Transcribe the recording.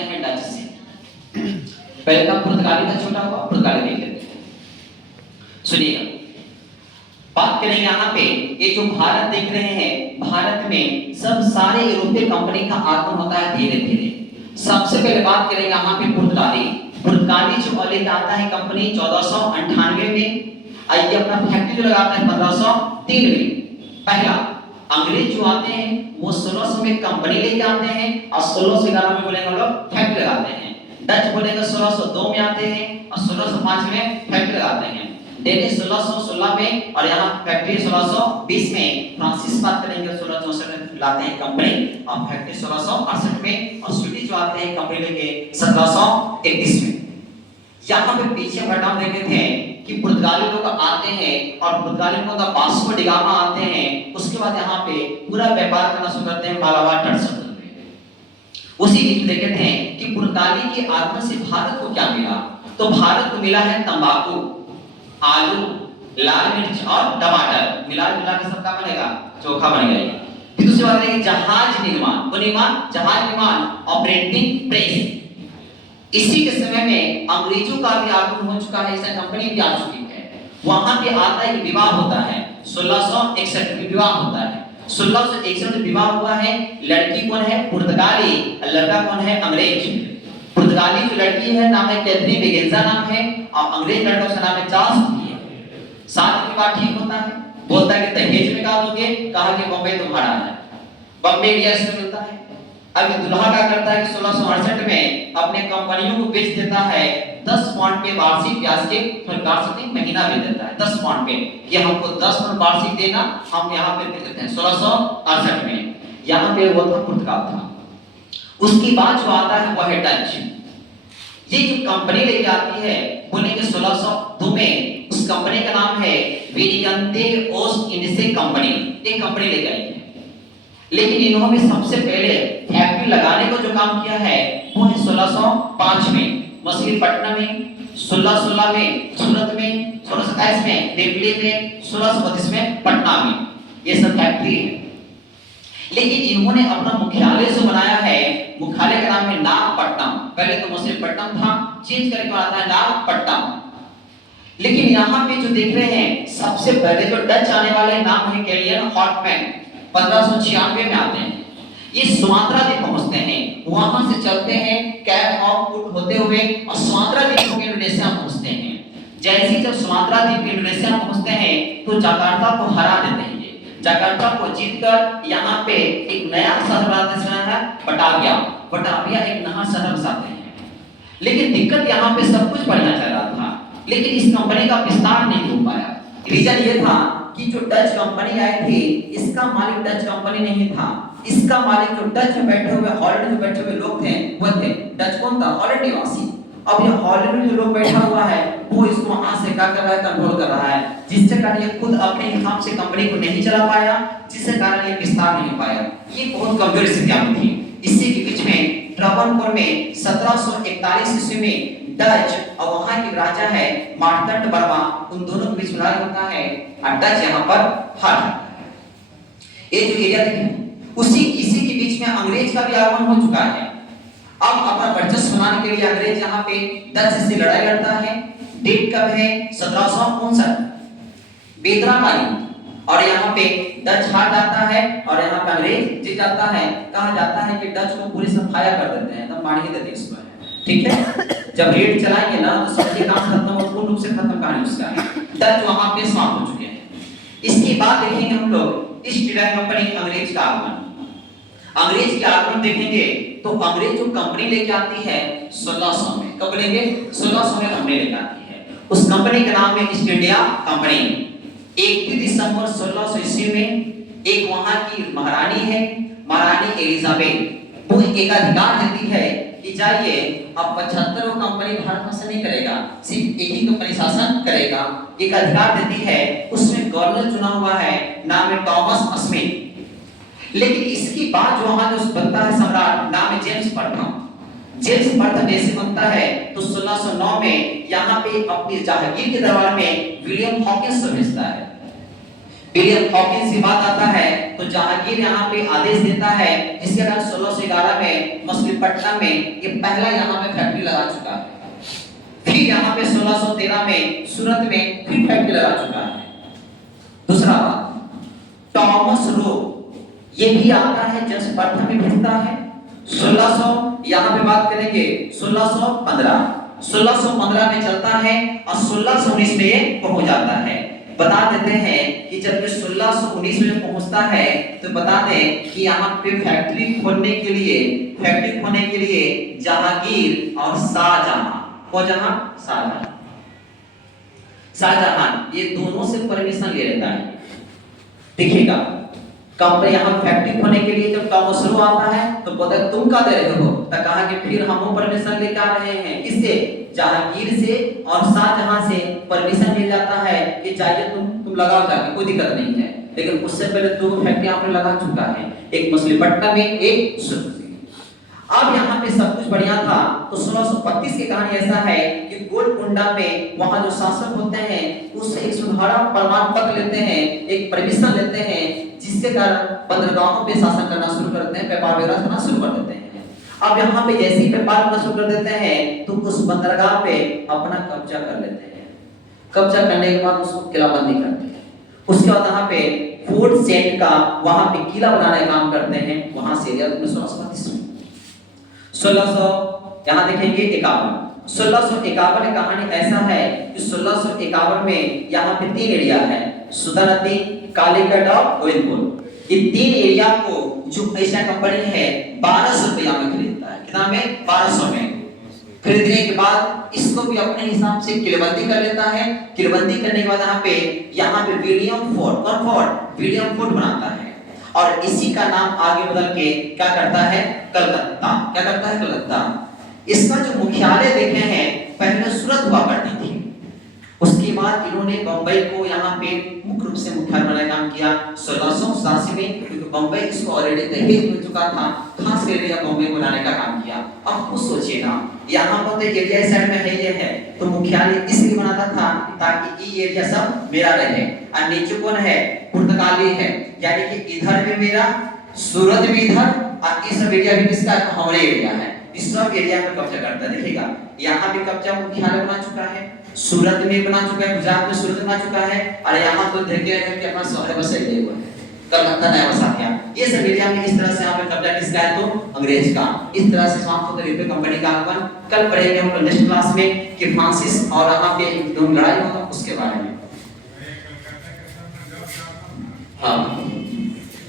हैं डच से। पहले का पुर्तगाली का छोटा हुआ, पुर्तगाली देख लेते हैं। सुनिएगा, बात करेंगे यहाँ पे ये जो भारत देख रहे हैं, भारत में सब सारे यूरोपीय कंपनी का आगमन होता है धीरे धीरे। सबसे पहले बात करेंगे यहाँ पे पुर्तगाली। पुर्तगाली जो लेके आता है कंपनी 1498 में, ये अपना फैक्ट्री जो लगाता है 1503 में। पहला अंग्रेज जो आते हैं वो 1600 में कंपनी लेके आते हैं और 1611 में बोलेंगे हम लोग फैक्ट्री लगाते हैं। डच बोलेंगे 1602 में आते हैं और 1605 में फैक्ट्री लगाते हैं। डेनिश 1616 में और यहाँ फैक्ट्री 1620 में। फ्रांसिस बात करेंगे 1664 में लाते हैं कंपनी और फैक्ट्री 1668 में। और स्वीडिश जो आते हैं कंपनी लेके 1731 में। यहाँ पे पीछे घटनाओं देखे थे कि पुर्तगाली लोग आते हैं और पुर्तगाली लोग वास्को डी गामा आते हैं। उसके बाद यहाँ पे पूरा व्यापार करना शुरू करते हैं मालाबार तट समुद्र में। उसी बीच देखे थे कि पुर्तगाली के आगमन से भारत को क्या मिला, तो भारत को मिला है तंबाकू, आलू, लाल मिर्च और टमाटर। मिला जुला के सबका बनेगा चोखा बन गया। फिर दूसरी बात है जहाज निर्माण, जहाज निर्माण और प्रिंटिंग प्रेस। इसी के समय में अंग्रेजों का भी आगमन हो चुका है, इससे कंपनी भी आ चुकी है। वहां पे आता है विवाह होता है 1661 में विवाह होता है। 1661 में विवाह हुआ है। लड़की कौन है? पुर्तगाली, लड़का कौन है? अंग्रेज। पुर्तगाली जो लड़की है नाम है कैथरीन बेगेंजा नाम है और अंग्रेज लड़का का नाम है चार्ल्स। साथ में बात ठीक होता है, बोलता है कि दहेज में का दोगे, कहा कि बॉम्बे तुम्हारा है, बॉम्बे इंडिया से मिलता है। अभी दुल्हा क्या करता है कि 1668 में अपने कंपनियों को बेच देता है 10 पाउंड पे वार्षिक ब्याज के, वार्षिक महीना भी देता है 10 पाउंड पे कि हमको 10 पाउंड वार्षिक देना, हम यहाँ पे दे देते हैं। 1668 में यहाँ पे वो था पुर्तगाल था। उसके बाद जो आता है वो है डच। ये जो कंपनी लेके आती है बोलेंगे 1602 में, उस कंपनी का नाम है वेरिगंते ओस्ट इंडिसे कंपनी। एक कंपनी लेके आई है, लेकिन इन्होंने सबसे पहले फैक्ट्री लगाने को जो काम किया है वो है 1605 में मछलीपट्टनम में, 1616 में सूरत में, 1627 में देवली में, 1632 में पटना में। ये सब फैक्ट्री है। लेकिन इन्होंने अपना मुख्यालय जो बनाया है, मुख्यालय का नाम है नागपट्टनम। पहले तो मछलीपट्टनम था, चेंज करके आता है नागपट्टनम। लेकिन यहाँ पे जो देख रहे हैं सबसे पहले जो डच आने वाले नाम है कैलियन हॉटमैन, 1596 में आते हैं। ये सुमात्रा द्वीप पहुंचते हैं, वहां से चलते हैं कैप ऑफ गुड होते हुए और सुमात्रा द्वीप को इंडोनेशिया पहुंचते हैं। जैसे ही जब सुमात्रा द्वीप इंडोनेशिया पहुंचते हैं तो जकार्ता को हरा देते हैं। जकार्ता को जीतकर यहाँ पे एक नया शहर बनाते हैं बटाविया। बटाविया एक नया शहर बसाते हैं। लेकिन दिक्कत यहाँ पे सब कुछ बढ़िया चल रहा था, लेकिन इस कंपनी का विस्तार नहीं हो पाया। रीजन ये था कि जो डच कंपनी आई थी, इसका मालिक डच कंपनी नहीं था। इसका मालिक जो डच में बैठे हुए, हॉलैंड में बैठे हुए लोग थे वो थे। डच कौन था? हॉलैंड निवासी। अब ये हॉलैंड में जो लोग बैठा हुआ है वो इसको वहां से क्या कर रहा है? कंट्रोल कर रहा है, जिससे कारण ये खुद अपने हिसाब से कंपनी को नहीं चला पाया, जिससे कारण ये विस्तार नहीं हो पाया। ये बहुत गंभीर स्थितियां थी। इसी के बीच में ट्रावनकोर में 1741 ईस्वी में डच और वहां के राजा है मार्तंड वर्मा, उन दोनों के बीच लड़ाई होता है और डच यहाँ पर हार जाता है। ये जो एरिया देखें इसी के बीच में अंग्रेज का भी आगमन हो चुका है। अब अपना वर्चस्व बनाने के लिए अंग्रेज यहाँ पे डच से लड़ाई लड़ता है। डेट कब है? 1759 बेदरा का युद्ध। और यहाँ पे डच हार जाता है और यहाँ पे अंग्रेज जीत जाता है। कहा जाता है कि डच को पूरी सफाया कर देते हैं, एकदम मार ही देते हैं इसको, ठीक है। जब रेड चलाएंगे ना तो सबके काम खत्म हो, पूर्ण रूप से खत्म कहानी उसका है। डच वहां पे समाप्त हो चुके हैं। इसके बाद देखेंगे हम लोग ईस्ट इंडिया कंपनी, अंग्रेज का आगमन। अंग्रेज के आगमन देखेंगे तो अंग्रेज जो कंपनी लेके आती है 1600 में। कब लेंगे? 1600 में कंपनी लेके आती है। उस कंपनी का नाम है ईस्ट इंडिया कंपनी। 31 दिसंबर 1600 ईस्वी में एक वहां की महारानी है, महारानी एलिजाबेथ, वो एक अधिकार देती है कि जाइए अब 75 कंपनी भारत में शासन नहीं करेगा, सिर्फ एक ही कंपनी शासन करेगा। एक अधिकार देती है। उसमें गवर्नर चुना हुआ है, नाम है थॉमस स्मिथ। लेकिन इसके बाद जो वहां जो बनता है सम्राट, नाम है जेम्स प्रथम। जेम्स प्रथम जैसे बनता है तो 1609 में यहाँ पे अपनी जहांगीर के दरबार में विलियम हॉकिंस को भेजता है। विलियम हॉकिंस की बात आता है तो जहांगीर यहाँ पे आदेश देता है, जिसके कारण 1611 में मछलीपट्टनम में ये पहला यहाँ पे फैक्ट्री लगा चुका है। फिर यहाँ पे 1613 में सूरत में फिर फैक्ट्री लगा चुका है। दूसरा बात, टॉमस रो ये भी आता है जन्मस्थल में भेजता है 1600, यहाँ पे बात करेंगे 1615 में चलता है और 1619 में ये पहुंच जाता है। बता देते हैं कि जब ये 1619 में पहुंचता है तो बता दें कि यहाँ पे फैक्ट्री खोलने के लिए जहांगीर और शाहजहां ये दोनों से परमिशन ले लेता है। देखिएगा कंपनी यहाँ फैक्ट्री खोलने के लिए जब टॉमस रो आता है तो बोलता है तुम का दे रहे हो, तो कहा कि फिर हम परमिशन लेकर आ रहे हैं। इससे जहांगीर से और शाहजहां से परमिशन मिल जाता है कि चाहिए तुम लगाओ जाके, कोई दिक्कत नहीं है। लेकिन उससे पहले दो फैक्ट्री आपने लगा चुका है, एक मछलीपट्टनम में, एक सूरत में। अब यहाँ पे सब कुछ बढ़िया था तो 1632 की कहानी ऐसा है कि गोलकुंडा में वहां जो शासक होते हैं उससे एक सुनहरा प्रमाण पत्र लेते हैं, एक परमिशन लेते हैं, जिसके कारण बंदरगाहों पे शासन करना शुरू करते हैं, व्यापार वगैरह करना शुरू कर देते हैं। अब यहाँ पे जैसे ही व्यापार करना शुरू कर देते हैं तो उस बंदरगाह पे अपना कब्जा कर लेते हैं। कब्जा करने के बाद उसको किलाबंदी करते हैं। उसके बाद यहाँ पे फोर्ट सेंट का वहां पे किला बनाने का काम करते हैं। वहां से 1632 में 1600 यहाँ देखेंगे 51 1651 की कहानी ऐसा है कि 1651 में यहाँ पे 3 एरिया है, सुधा नदी, कालीगढ़ और गोविंदपुर। ये 3 एरिया को जो एशिया कंपनी है 1200 रुपया में खरीदता है। कितना में? 1200 में। खरीदने के बाद इसको भी अपने हिसाब से किलेबंदी कर लेता है। किलेबंदी करने के बाद यहाँ पे विलियम फोर्ट बनाता है और इसी का नाम आगे बदल के क्या करता है? कलकत्ता। क्या करता है? कलकत्ता। इसका जो मुख्यालय देखे हैं पहले सूरत हुआ करती थी, उसके बाद इन्होंने बंबई को यहाँ पे मुख्य रूप से मुख्यालय बनाने का काम किया 1687 में, क्योंकि बंबई इसको ऑलरेडी दहेज मिल चुका था, खास एरिया बंबई को लाने का काम किया। अब खुद सोचिए ना, यहाँ पर तो एरिया इस साइड में है, ये है तो मुख्यालय इसलिए बनाता था ताकि ये एरिया सब मेरा रहे। और नीचे कौन है? पुर्तगाली है, यानी कि इधर भी मेरा, सूरत भी इधर और इस सब एरिया भी किसका? हमारे एरिया है। इस सब एरिया में कब्जा करता है। देखिएगा यहाँ भी कब्जा मुख्यालय बना चुका है, सूरत में बना चुका है, गुजरात में सूरत बना चुका है, और यहाँ तो देखिए कि अपना शहर बस एरिया हुआ है, कलकत्ता नया बसा गया। ये सब एरिया में इस तरह से यहाँ पे कब्जा किसका है? तो अंग्रेज का। इस तरह से समाप्त होता है यूरोपीय कंपनी का आगमन। कल पढ़ेंगे हम नेक्स्ट क्लास में कि फ्रांसिस और यहाँ पे लड़ाई होगा उसके बारे में। हाँ।